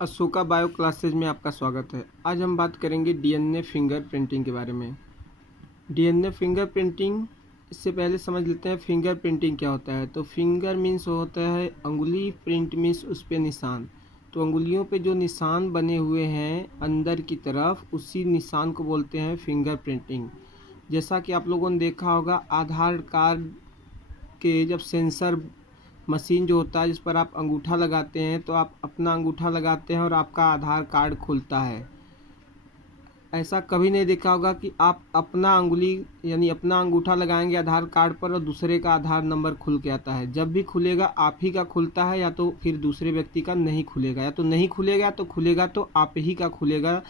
Ashoka bio classes में आपका स्वागत है। आज हम बात करेंगे डीएनए फिंगर प्रिंटिंग के बारे में। डीएनए फिंगर प्रिंटिंग, इससे पहले समझ लेते हैं फिंगर प्रिंटिंग क्या होता है। तो फिंगर मीन्स होता है अंगुली, प्रिंट मीन्स उस पे निशान। तो अंगुलियों पे जो निशान बने हुए हैं अंदर की तरफ, उसी निशान को बोलते हैं फिंगर प्रिंटिंग। जैसा कि आप लोगों ने देखा होगा आधार कार्ड के जब सेंसर मशीन जो होता है जिस पर आप अंगूठा लगाते हैं, तो आप अपना अंगूठा लगाते हैं और आपका आधार कार्ड खुलता है। ऐसा कभी नहीं देखा होगा कि आप अपना अंगुली यानी अपना अंगूठा लगाएंगे आधार कार्ड पर और दूसरे का आधार नंबर खुल के आता है। जब भी खुलेगा आप ही का खुलता है, या तो फिर दूसरे व्यक्ति का नहीं खुलेगा, या तो नहीं खुलेगा तो खुलेगा तो आप ही का खुलेगा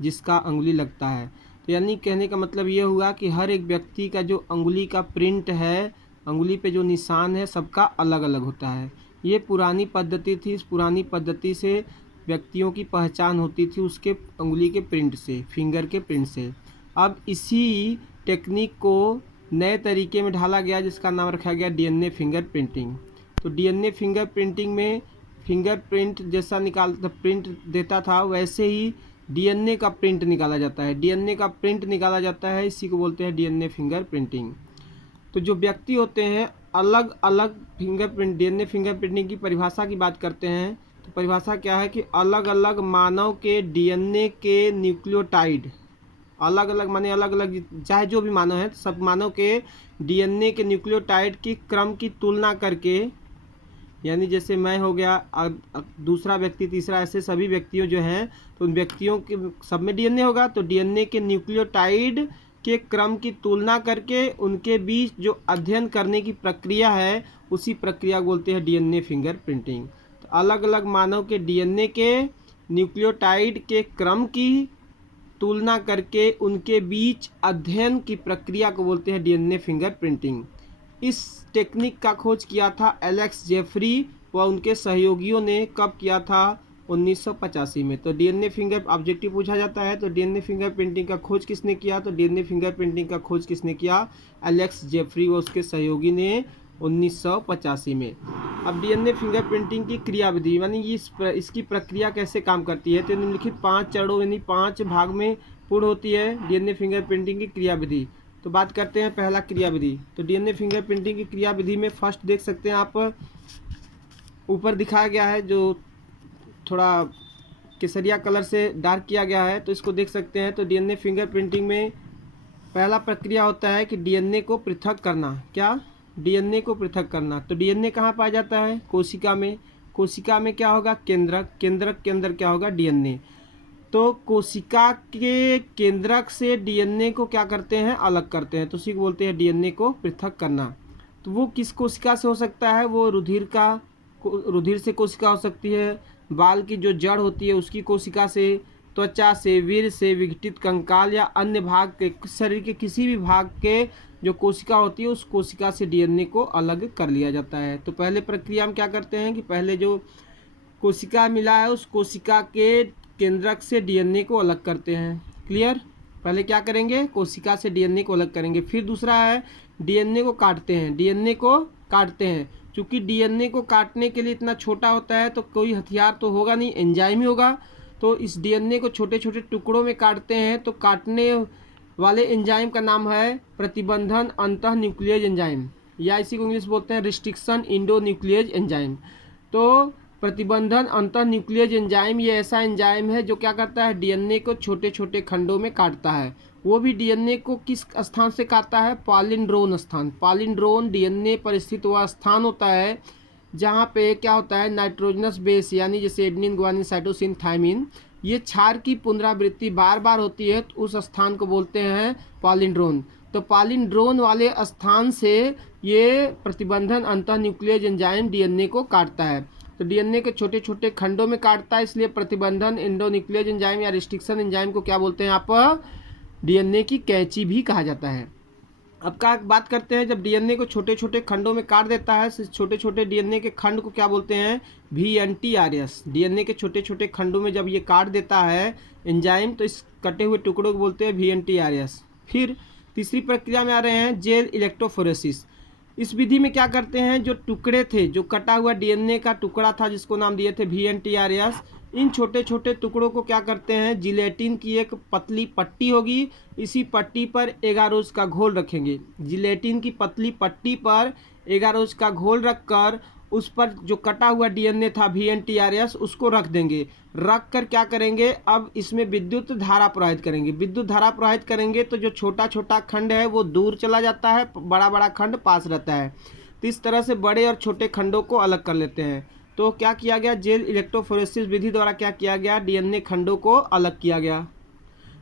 जिसका अंगुली लगता है। तो यानी कहने का मतलब ये हुआ कि हर एक व्यक्ति का जो अंगुली का प्रिंट है, अंगुली पे जो निशान है, सबका अलग अलग होता है। ये पुरानी पद्धति थी। इस पुरानी पद्धति से व्यक्तियों की पहचान होती थी उसके अंगुली के प्रिंट से, फिंगर के प्रिंट से। अब इसी टेक्निक को नए तरीके में ढाला गया जिसका नाम रखा गया डीएनए फिंगर प्रिंटिंग। तो डीएनए फिंगर प्रिंटिंग में फिंगर प्रिंट जैसा प्रिंट देता था, वैसे ही डीएनए का प्रिंट निकाला जाता है। डीएनए का प्रिंट निकाला जाता है, इसी को बोलते हैं डीएनए फिंगर प्रिंटिंग। तो जो व्यक्ति होते हैं अलग अलग फिंगरप्रिंट, डीएनए फिंगरप्रिंटिंग की परिभाषा की बात करते हैं। तो परिभाषा क्या है कि अलग अलग मानव के डीएनए के न्यूक्लियोटाइड, अलग अलग माने अलग अलग, चाहे जो भी मानव है, सब मानव के डीएनए के न्यूक्लियोटाइड की क्रम की तुलना करके, यानी जैसे मैं हो गया, दूसरा व्यक्ति, तीसरा, ऐसे सभी व्यक्तियों जो हैं, तो उन व्यक्तियों के सब में डीएनए होगा। तो डीएनए के न्यूक्लियोटाइड के क्रम की तुलना करके उनके बीच जो अध्ययन करने की प्रक्रिया है, उसी प्रक्रिया को बोलते हैं डीएनए फिंगर प्रिंटिंग। तो अलग अलग मानव के डीएनए के न्यूक्लियोटाइड के क्रम की तुलना करके उनके बीच अध्ययन की प्रक्रिया को बोलते हैं डीएनए फिंगर प्रिंटिंग। इस टेक्निक का खोज किया था एलेक्स जेफरी व उनके सहयोगियों ने। कब किया था? 1985 में। तो डीएनए फिंगर ऑब्जेक्टिव पूछा जाता है, तो डीएनए फिंगर प्रिंटिंग का खोज किसने किया? तो डीएनए फिंगर प्रिंटिंग का खोज किसने किया? एलेक्स जेफरी व उसके सहयोगी ने 1985 में। अब डीएनए फिंगर प्रिंटिंग की क्रियाविधि यानी इसकी प्रक्रिया कैसे काम करती है, तो निम्नलिखित 5 चरणों यानी 5 भाग में पूर्ण होती है डीएनए फिंगर प्रिंटिंग की क्रियाविधि। तो बात करते हैं पहला क्रियाविधि। तो डीएनए फिंगर प्रिंटिंग की क्रियाविधि में फर्स्ट देख सकते हैं आप, ऊपर दिखाया गया है जो थोड़ा केसरिया कलर से डार्क किया गया है, तो इसको देख सकते हैं। तो डीएनए फिंगर प्रिंटिंग में पहला प्रक्रिया होता है कि डीएनए को पृथक करना। क्या? डीएनए को पृथक करना। तो डीएनए कहाँ पाया जाता है? कोशिका में। कोशिका में क्या होगा? केंद्रक। केंद्रक के अंदर क्या होगा? डीएनए। तो कोशिका के केंद्रक से डीएनए को क्या करते हैं? अलग करते हैं। तो उसी को बोलते हैं डीएनए को पृथक करना। तो वो किस कोशिका से हो सकता है? वो रुधिर से कोशिका हो सकती है, बाल की जो जड़ होती है उसकी कोशिका से, त्वचा से, वीर्य से, विघटित कंकाल या अन्य भाग के, शरीर के किसी भी भाग के जो कोशिका होती है उस कोशिका से डीएनए को अलग कर लिया जाता है। तो पहले प्रक्रिया हम क्या करते हैं कि पहले जो कोशिका मिला है उस कोशिका के केंद्रक से डीएनए को अलग करते हैं। क्लियर? पहले क्या करेंगे? कोशिका से डीएनए को अलग करेंगे। फिर दूसरा है डीएनए को काटते हैं। डीएनए को काटते हैं। चूँकि डीएनए को काटने के लिए इतना छोटा होता है तो कोई हथियार तो होगा नहीं, एंजाइम ही होगा। तो इस डीएनए को छोटे छोटे टुकड़ों में काटते हैं। तो काटने वाले एंजाइम का नाम है प्रतिबंधन अंतः न्यूक्लियेज एंजाइम, या इसी को इंग्लिश बोलते हैं रिस्ट्रिक्शन इंडो न्यूक्लियेज एंजाइम। तो प्रतिबंधन अंतः न्यूक्लियेज एंजाइम ये ऐसा एंजाइम है जो क्या करता है? डीएनए को छोटे छोटे खंडों में काटता है। वो भी डीएनए को किस स्थान से काटता है? पालिंड्रोन स्थान। पालिंड्रोन डीएनए पर स्थित वह स्थान होता है जहाँ पे क्या होता है? नाइट्रोजनस बेस यानी जैसे एडेनिन, गुआनिन, साइटोसिन, थायमिन, ये क्षार की पुनरावृत्ति बार बार होती है, तो उस स्थान को बोलते हैं पालिंड्रोन। तो पालिंड्रोन वाले स्थान से ये प्रतिबंधन अंतः न्यूक्लियेज एंजाइम डीएनए को काटता है। तो डीएनए के छोटे छोटे खंडों में काटता है, इसलिए प्रतिबंधन एंडोन्यूक्लियेज एंजाइम या रिस्ट्रिक्शन एंजाइम को क्या बोलते हैं आप? डीएनए की कैंची भी कहा जाता है। अब क्या बात करते हैं, जब डीएनए को छोटे छोटे खंडों में काट देता है, छोटे छोटे डीएनए के खंड को क्या बोलते हैं? VNTRS। डीएनए के छोटे छोटे खंडों में जब ये काट देता है एंजाइम, तो इस कटे हुए टुकड़ों को बोलते हैं VNTRS। फिर तीसरी प्रक्रिया में आ रहे हैं जेल इलेक्ट्रोफोरेसिस। इस विधि में क्या करते हैं, जो टुकड़े थे, जो कटा हुआ डीएनए का टुकड़ा था जिसको नाम दिए थे VNTRS, इन छोटे छोटे टुकड़ों को क्या करते हैं, जिलेटिन की एक पतली पट्टी होगी, इसी पट्टी पर एगारोज का घोल रखेंगे। जिलेटिन की पतली पट्टी पर एगारोज का घोल रखकर उस पर जो कटा हुआ डीएनए था VNTRS उसको रख देंगे। रख कर क्या करेंगे, अब इसमें विद्युत धारा प्रवाहित करेंगे। विद्युत धारा प्रवाहित करेंगे तो जो छोटा छोटा खंड है वो दूर चला जाता है, बड़ा बड़ा खंड पास रहता है। तो इस तरह से बड़े और छोटे खंडों को अलग कर लेते हैं। तो क्या किया गया, जेल इलेक्ट्रोफोरेसिस विधि द्वारा क्या किया गया, डीएनए खंडों को अलग किया गया।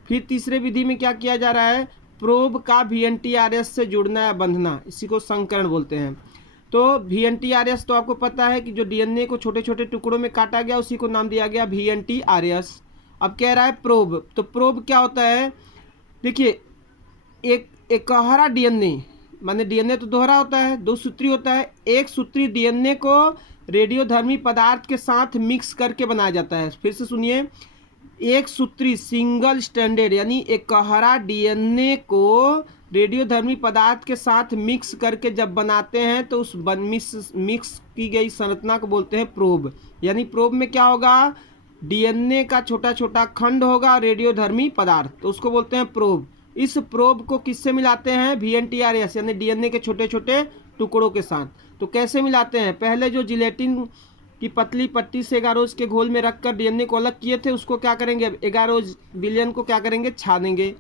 फिर तीसरे विधि में क्या किया जा रहा है, प्रोब का VNTRS से जुड़ना या बंधना, इसी को संकरण बोलते हैं। तो VNTRS तो आपको पता है कि जो डीएनए को छोटे छोटे टुकड़ों में काटा गया उसी को नाम दिया गया VNTRS। अब कह रहा है प्रोब, तो प्रोब क्या होता है, देखिए एक एकहरा डीएनए, माने डीएनए तो दोहरा होता है, दो सूत्री होता है, एक सूत्री डीएनए को रेडियोधर्मी पदार्थ के साथ मिक्स करके बनाया जाता है। फिर से सुनिए, एक सूत्री सिंगल स्टैंडर्ड यानी एकहरा डीएनए को रेडियोधर्मी पदार्थ के साथ मिक्स करके जब बनाते हैं तो उस मिक्स की गई संरचना को बोलते हैं प्रोब। यानी प्रोब में क्या होगा, डीएनए का छोटा छोटा खंड होगा रेडियोधर्मी पदार्थ, तो उसको बोलते हैं प्रोब। इस प्रोब को किससे मिलाते हैं, VNTRS यानी डीएनए के छोटे छोटे टुकड़ों के साथ। तो कैसे मिलाते हैं, पहले जो जिलेटिन की पतली पट्टी से एगारोज के घोल में रखकर डीएनए को अलग किए थे उसको क्या करेंगे, एगारोज विलयन को क्या करेंगे, छानेंगे,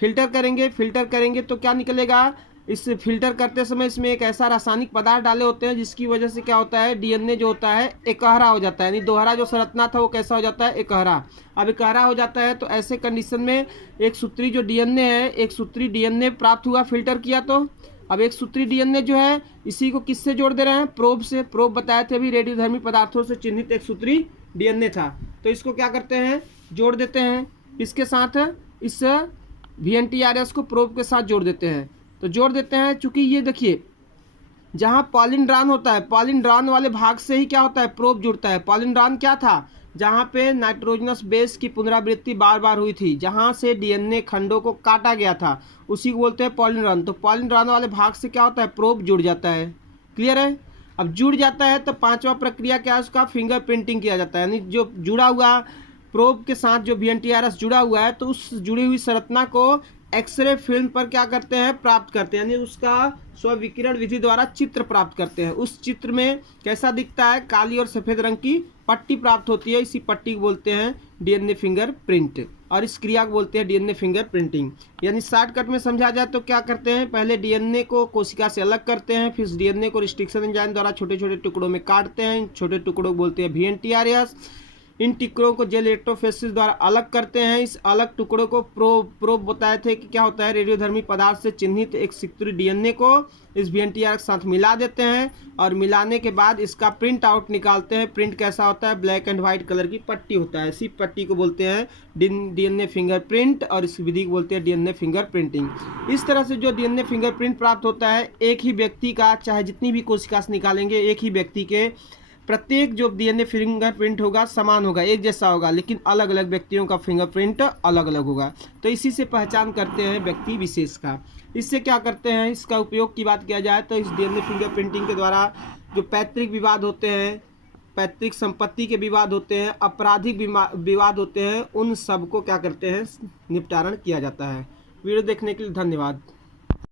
फिल्टर करेंगे। फिल्टर करेंगे तो क्या निकलेगा, इस फिल्टर करते समय इसमें एक ऐसा रासायनिक पदार्थ डाले होते हैं जिसकी वजह से क्या होता है, डीएनए जो होता है एकहरा हो जाता है, यानी दोहरा जो संरचना था वो कैसा हो जाता है, एकहरा। अब एकहरा हो जाता है तो ऐसे कंडीशन में एक सूत्री जो डीएनए है, एक सूत्री डीएनए प्राप्त हुआ, फिल्टर किया तो अब एक सूत्री डीएनए जो है इसी को किससे जोड़ दे रहे हैं, प्रोब से। प्रोब बताए थे अभी, रेडियोधर्मी पदार्थों से चिन्हित एक सूत्री डीएनए था, तो इसको क्या करते हैं, जोड़ देते हैं इसके साथ, इस VNTRS को प्रोब के साथ जोड़ देते हैं। तो जोड़ देते हैं, चूंकि ये देखिए जहाँ पॉलिंड्रान होता है, पॉलिंड्रान वाले भाग से ही क्या होता है, प्रोब जुड़ता है। पॉलिंड्रान क्या था, जहाँ पे नाइट्रोजनस बेस की पुनरावृत्ति बार बार हुई थी, जहाँ से डीएनए खंडों को काटा गया था, उसी को बोलते हैं पॉलिंड्रान। तो पॉलिंड्रान वाले भाग से क्या होता है, प्रोब जुड़ जाता है। क्लियर है। अब जुड़ जाता है तो पांचवा प्रक्रिया क्या है, उसका फिंगर प्रिंटिंग किया जाता है। यानी जो जुड़ा हुआ प्रोब के साथ जो VNTRS जुड़ा हुआ है तो उस जुड़ी हुई संरचना को एक्सरे फिल्म पर क्या करते हैं, प्राप्त करते हैं, यानी उसका स्विकिरण विधि द्वारा चित्र प्राप्त करते हैं। उस चित्र में कैसा दिखता है, काली और सफ़ेद रंग की पट्टी प्राप्त होती है, इसी पट्टी को बोलते हैं डीएनए फिंगर प्रिंट, और इस क्रिया को बोलते हैं डीएनए फिंगर प्रिंटिंग। यानी शॉर्टकट में समझा जाए तो क्या करते हैं, पहले डीएनए को कोशिका से अलग करते हैं, फिर डीएनए को रिस्ट्रिक्शन एंजाइम द्वारा छोटे छोटे टुकड़ों में काटते हैं, छोटे टुकड़ों को बोलते हैं VNTRS। इन टुकड़ों को जेल इलेक्ट्रोफोरेसिस द्वारा अलग करते हैं। इस अलग टुकड़ों को प्रोब बताए थे कि क्या होता है, रेडियोधर्मी पदार्थ से चिन्हित एक सूत्री डीएनए को इस VNTRS के साथ मिला देते हैं, और मिलाने के बाद इसका प्रिंट आउट निकालते हैं। प्रिंट कैसा होता है, ब्लैक एंड व्हाइट कलर की पट्टी होता है, इसी पट्टी को बोलते हैं डीएनए फिंगर प्रिंट, और इस विधि को बोलते हैं डीएनए फिंगर प्रिंटिंग। इस तरह से जो डीएनए फिंगर प्रिंट प्राप्त होता है, एक ही व्यक्ति का, चाहे जितनी भी कोशिका से निकालेंगे, एक ही व्यक्ति के प्रत्येक जो डीएनए फिंगरप्रिंट होगा समान होगा, एक जैसा होगा, लेकिन अलग अलग व्यक्तियों का फिंगरप्रिंट अलग अलग होगा। तो इसी से पहचान करते हैं व्यक्ति विशेष का। इससे क्या करते हैं, इसका उपयोग की बात किया जाए तो इस डीएनए फिंगरप्रिंटिंग के द्वारा जो पैतृक विवाद होते हैं, पैतृक संपत्ति के विवाद होते हैं, आपराधिक विवाद होते हैं, उन सब को क्या करते हैं, निपटारण किया जाता है। वीडियो देखने के लिए धन्यवाद।